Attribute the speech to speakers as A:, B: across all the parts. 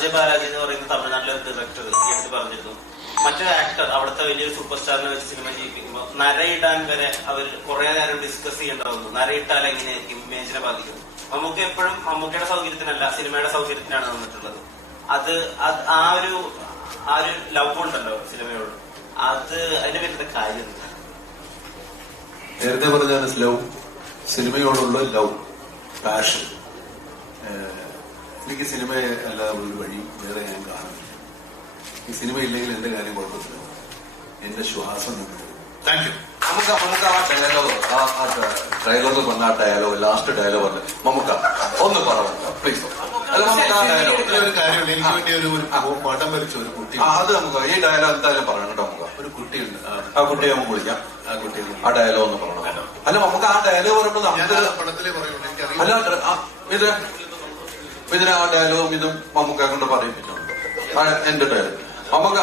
A: J Balaji എന്ന് പറയുന്ന തമിഴ്നാട്ടിലെ ഒരു ഡയറക്ടർ എടുത്ത് പറഞ്ഞിരുന്നു. മറ്റൊരു ആക്ടർ അവിടുത്തെ വലിയൊരു സൂപ്പർ സ്റ്റാറിനെ വെച്ച് സിനിമ ചെയ്യിപ്പിക്കുമ്പോൾ നരയിടാൻ വരെ അവർ കുറെ നേരം ഡിസ്കസ് ചെയ്യേണ്ടതാവുന്നു നരയിട്ടാൽ എങ്ങനെയായിരിക്കും? ഇമേജിനെ ബാധിക്കും മമ്മൂക്ക എപ്പോഴും മമ്മൂക്കയുടെ സൗകര്യത്തിനല്ല സിനിമയുടെ സൗകര്യത്തിനാണ് വന്നിട്ടുള്ളത്. അത് ആ ഒരു ആ ഒരു ലവ് ഉണ്ടല്ലോ സിനിമയോട്. അത് അതിന്റെ പേരിന്റെ കാര്യം?
B: നേരത്തെ പറഞ്ഞ ലവ് സിനിമയോടുള്ള ലവ് പാഷൻ എനിക്ക് സിനിമയെ അല്ലാതെ ഒരു വഴി വേറെ ഞാൻ കാണുന്നില്ല. ഈ സിനിമ ഇല്ലെങ്കിൽ എന്റെ കാര്യം കുഴപ്പത്തില്ല എന്റെ ശ്വാസം നിൽക്കുന്നത്
C: താങ്ക് യു
D: നമുക്ക് നമുക്ക് ആ ഡയലോഗ് ആ ഡയലോഗ് വന്ന ആ ഡയലോഗ് ലാസ്റ്റ് ഡയലോഗ് പറഞ്ഞു നമുക്ക് ഒന്ന് പറഞ്ഞു പ്ലീസ്
B: ഒരു കാര്യമുണ്ട്. എനിക്ക് വേണ്ടി ഒരു പടം വരച്ച ഒരു കുട്ടി
D: അത് നമുക്ക് ഈ ഡയലോഗ് എന്തായാലും പറയണം കേട്ടോ നമുക്ക്
B: ഒരു കുട്ടിയുണ്ട്. ആ,
D: കുട്ടിയെ നമുക്ക് വിളിക്കാം.
B: ആ കുട്ടിയുണ്ട്.
D: ആ ഡയലോഗ് ഒന്ന് പറയണം. അല്ല നമുക്ക് ആ ഡയലോഗ് പറയുമ്പോൾ നമുക്ക്
B: പടത്തിലേ പറയുള്ളൂ.
D: അല്ല ഡ- ഇതിന് ആ ഡയലോഗും ഇതും മമ്മൂക്ക കൊണ്ട് പറയിപ്പിച്ചു ആ, എന്റെ ഡയലോഗ് മമ്മൂക്ക.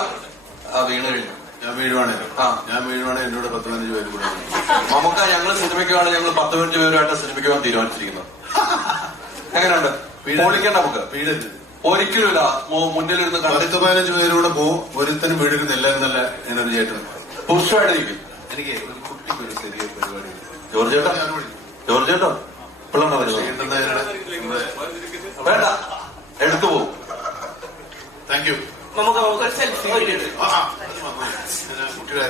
D: ആ വീണ് കഴിഞ്ഞു
B: ഞാൻ വീഴുവാണേ
D: ആ.
B: ഞാൻ വീഴുവാണേ എന്നോട് പത്ത് പതിനഞ്ച് പേര് കൂടെ
D: മമ്മൂക്ക ഞങ്ങൾ സിനിമയ്ക്കാണ് ഞങ്ങൾ പത്ത് പതിനഞ്ച് പേരുമായിട്ട് സിനിമയ്ക്ക് പോകാൻ തീരുമാനിച്ചിരിക്കുന്നത്. എങ്ങനെയുണ്ട്? പൊളിക്കണ്ട നമുക്ക്?
B: വീഴരുത്
D: ഒരിക്കലുമില്ല. മുന്നിലിരുന്ന്
B: പത്ത് പതിനഞ്ച് പേരൂടെ പോവും. ഒരുത്തനും വീഴുന്നില്ല എന്നല്ല നല്ല എനർജി ആയിട്ട്
D: പുരുഷമായിട്ടിരിക്കും
B: എനിക്ക് ഒരു കുട്ടിക്ക് ഒരു ചെറിയ പരിപാടി
D: ജോർജ് ചേട്ടാ? ജോർജ് ചേട്ടോ? വരുന്നത് വേണ്ട. എടുത്തു പോകും.
B: താങ്ക് യു
A: നമുക്ക് നമുക്ക് സെൽഫി
B: കുട്ടികളെ